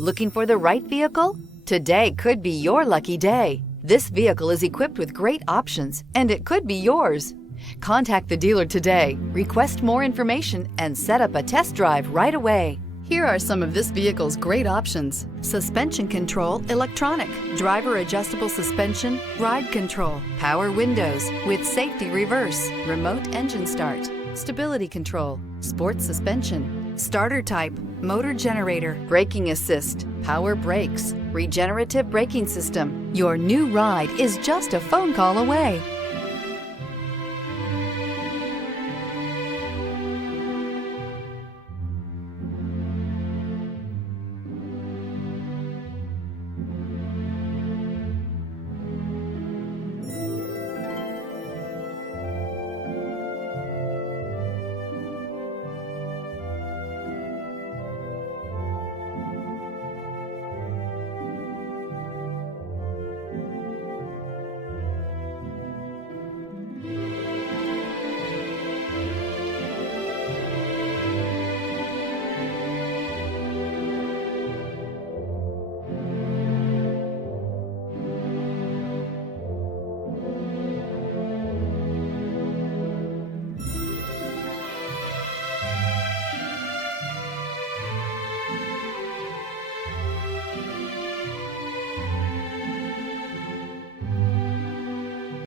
Looking for the right vehicle? Today could be your lucky day. This vehicle is equipped with great options, and it could be yours. Contact the dealer today, request more information, and set up a test drive right away. Here are some of this vehicle's great options: suspension control, electronic, driver adjustable suspension, ride control, power windows with safety reverse, remote engine start, stability control, sports suspension, starter type, motor generator, braking assist, power brakes, regenerative braking system. Your new ride is just a phone call away.